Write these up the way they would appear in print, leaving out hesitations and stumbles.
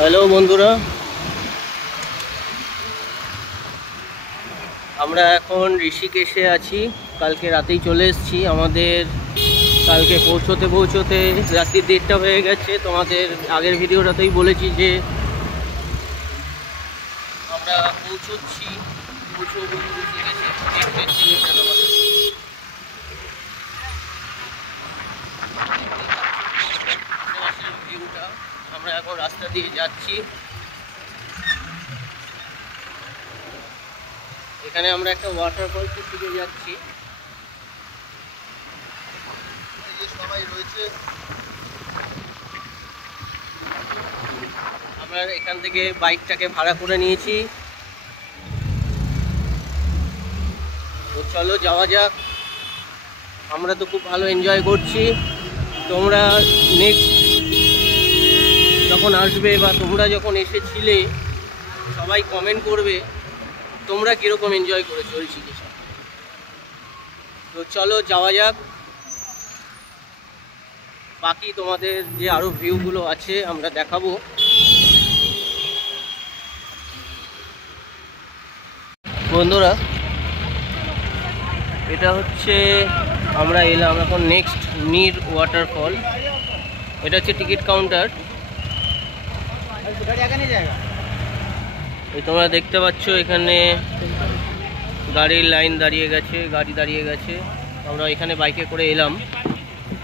হ্যালো বন্ধুরা, আমরা এখন ঋষিকেশে আছি। কালকে রাতেই চলে এসেছি। আমাদের কালকে পৌঁছতে রাত্রি 1:30টা হয়ে গেছে। তোমাদের আগের ভিডিওটাতেই বলেছি যে আমরা পৌঁছচ্ছি ঋষিকেশে। ভিউটা আমরা এখন রাস্তা দিয়ে যাচ্ছি। এখানে আমরা একটা ওয়াটারফলসের দিকে যাচ্ছি। সবাই রয়েছে। আমরা এখান থেকে বাইকটাকে ভাড়া করে নিয়েছি। তো চলো যাওয়া যাক। আমরা তো খুব ভালো এনজয় করছি। তোমরা নেক্সট যখন আসবে বা তোমরা যখন এসেছিলে সবাই কমেন্ট করবে তোমরা কীরকম এনজয় করেছো ঋষিকেশে। তো চলো যাওয়া যাক। বাকি তোমাদের যে আরও ভিউগুলো আছে আমরা দেখাবো। বন্ধুরা, এটা হচ্ছে আমরা এলাম এখন নেক্সট নীর ওয়াটারফল। এটা হচ্ছে টিকিট কাউন্টার। এই তোমরা দেখতে পাচ্ছ এখানে গাড়ির লাইন দাঁড়িয়ে গেছে, গাড়ি দাঁড়িয়ে গেছে। আমরা এখানে বাইকে করে এলাম।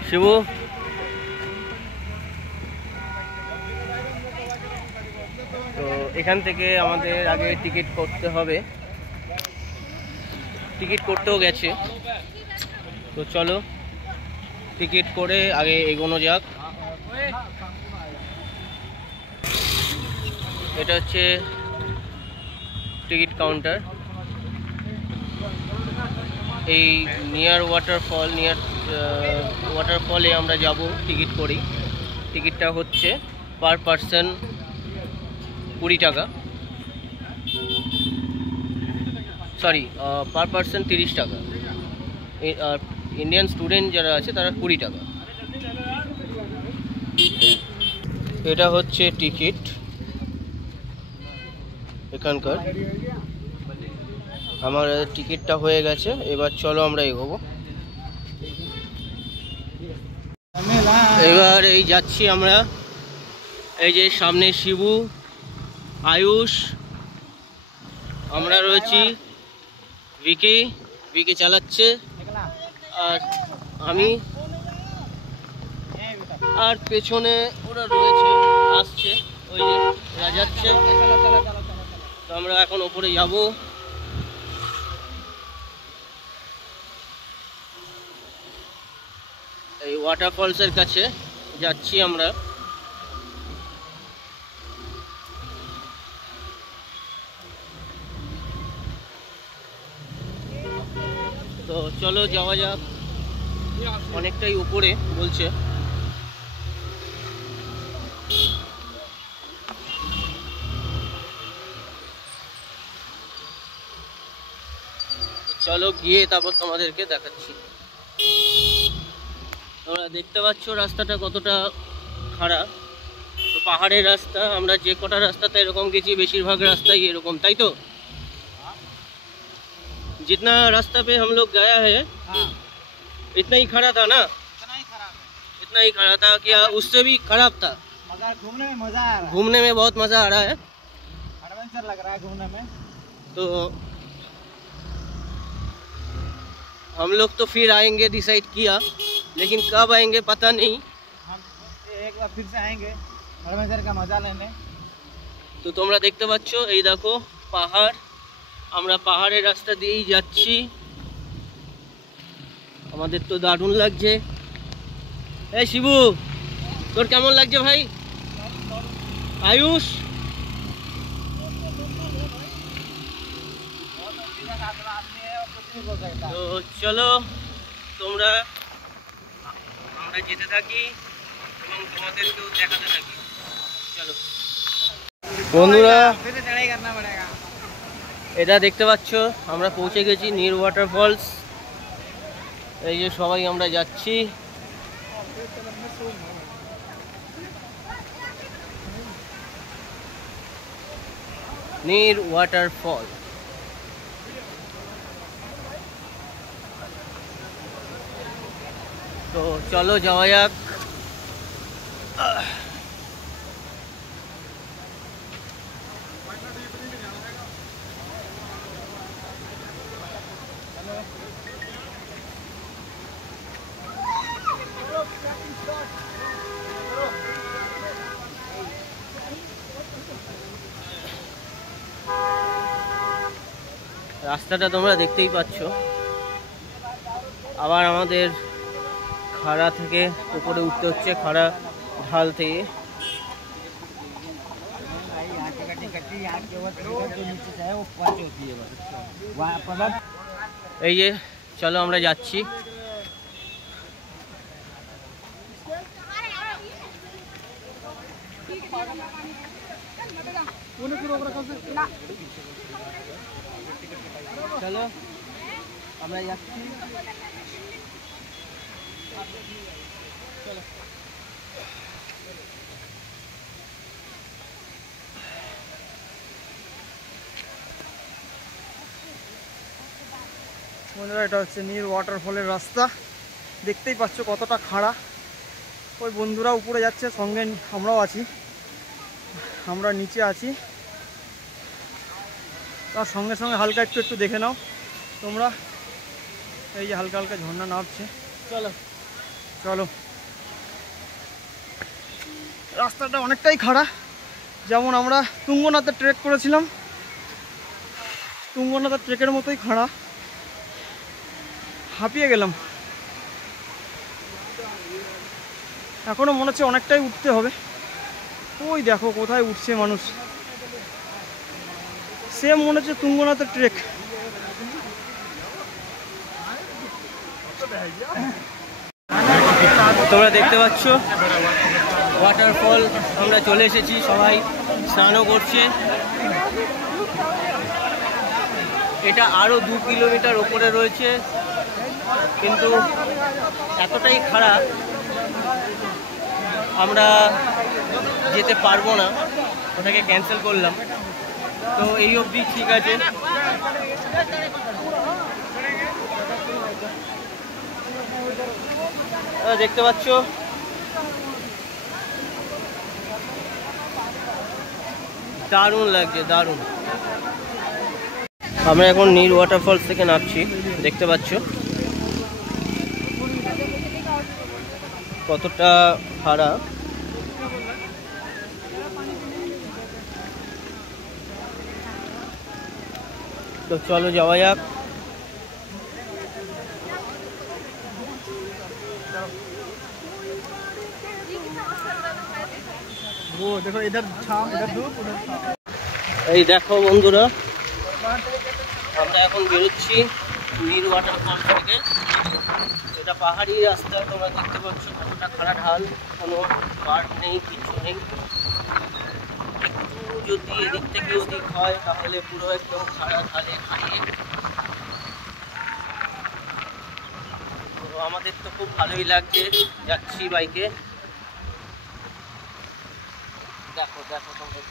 শিবু, তো এখান থেকে আমাদের আগে টিকিট করতে হবে। টিকিট করতেও গেছে। তো চলো টিকিট করে আগে এগোনো যাক। এটা হচ্ছে টিকিট কাউন্টার। এই নিয়ার ওয়াটারফলে আমরা যাব টিকিট করি। টিকিটটা হচ্ছে পার পারসন 20 টাকা, সরি পার পারসন 30 টাকা। ইন্ডিয়ান স্টুডেন্ট যারা আছে তারা 20 টাকা। এটা হচ্ছে টিকিট এখানকার। আমার টিকিটটা হয়ে গেছে। এবার চলো আমরা এগোবো। এবার এই যাচ্ছি আমরা। এই যে সামনে শিবু, আয়ুষ, আমরা রয়েছি, ভিকে চালাচ্ছে, আর আমি, আর পেছনে ওরা রয়েছে, আসছে, ওই যে ওরা যাচ্ছে। তো আমরা এখন ওপরে যাব। এই ওয়াটারফলসের কাছে যাচ্ছি আমরা। তো চলো যাওয়া যাক। অনেকটাই উপরে বলছে। চলো গিয়ে তারপর তোমাদেরকে দেখাচ্ছি। তোমরা দেখতে পাচ্ছ রাস্তাটা কতটা খারাপ। তো পাহাড়ের রাস্তা, আমরা যে কটা রাস্তাতে এরকম গেছি বেশিরভাগ রাস্তাই এরকম, তাই তো? जितना रास्ता पे हम लोग गया है इतना ही खड़ा था ना? इतना ही खड़ा था क्या? उससे भी खराब था, मगर घूमने में मजा आ रहा है। घूमने में बहुत मजा आ रहा है, एडवेंचर लग रहा है घूमने में। तो हम लोग तो फिर आएंगे डिसाइड किया, लेकिन कब आएंगे पता नहीं। हम एक बार फिर से आएंगे एडवेंचर का मजा लेने। तो তোমরা দেখতে পাচ্ছ এই দেখো পাহাড়। আমরা পাহাড়ের রাস্তা দিয়েই যাচ্ছি। আমাদের তো দারুণ লাগছে। এই শিবু, তোর কেমন লাগছে ভাই? আয়ুষ, তো চলো তোমরা, আমরা যেতে থাকি এবং তোমাদেরকেও দেখাতে থাকি। চলো বন্ধুরা, এটা দেখতে পাচ্ছ আমরা পৌঁছে গেছি নীর ওয়াটারফলস। এই যে সবাই আমরা যাচ্ছি। নীর ওয়াটারফল। তো চলো যাওয়া যাক। রাস্তাটা তোমরা দেখতেই পাচ্ছ। আবার আমাদের খাড়া থেকে উপরে উঠতে হচ্ছে, খাড়া ঢাল থেকে। এই যে চলো আমরা যাচ্ছি। চলো আমরা যাচ্ছি। বন্ধুরা, এটা হচ্ছে নীর ওয়াটারফলের রাস্তা। দেখতেই পাচ্ছ কতটা খাড়া। ওই বন্ধুরা উপরে যাচ্ছে, সঙ্গে আমরাও আছি, আমরা নিচে আছি। তার সঙ্গে সঙ্গে হালকা একটু দেখে নাও তোমরা, এই যে হালকা হালকা ঝর্ণা নামছে। চলো চলো। রাস্তাটা অনেকটাই খাড়া, যেমন আমরা তুঙ্গনাথে ট্রেক করেছিলাম, তুঙ্গনাথের ট্রেকের মতোই খাড়া। হাঁপিয়ে গেলাম, এখনো মনে হচ্ছে অনেকটাই উঠতে হবে। ওই দেখো কোথায় উঠছে মানুষ, সেম মনে হচ্ছে তুঙ্গনাথের ট্রেক। তোমরা দেখতে পাচ্ছ ওয়াটারফল, আমরা চলে এসেছি, সবাই স্নানও করছে। এটা আরও 2 কিলোমিটার ওপরে রয়েছে, কিন্তু এতটাই খারাপ আমরা যেতে পারবো না, ওটাকে ক্যান্সেল করলাম। তো এই অবধি ঠিক আছে। দেখতে পাচ্ছ দারুণ লাগছে, দারুণ। আমরা এখন নীর ওয়াটারফলস থেকে নামছি, দেখতে পাচ্ছ কতটা খারাপ। তো চলো যাওয়া যাক। এই দেখো বন্ধুরা, আমরা এখন বেরোচ্ছি নীর ওয়াটারফল থেকে। এটা পাহাড়ি রাস্তা, তোমরা দেখতে পাচ্ছ কতটা খাড়া ঢাল, কোনো পার্ক নেই, কিছু নেই। একটু যদি এদিক থেকে ওদিক হয় তাহলে পুরো একদম খাড়া ঢালে খাইয়ে। তো আমাদের তো খুব ভালোই লাগছে, যাচ্ছি বাইকে। দেখো দেখো তোমরা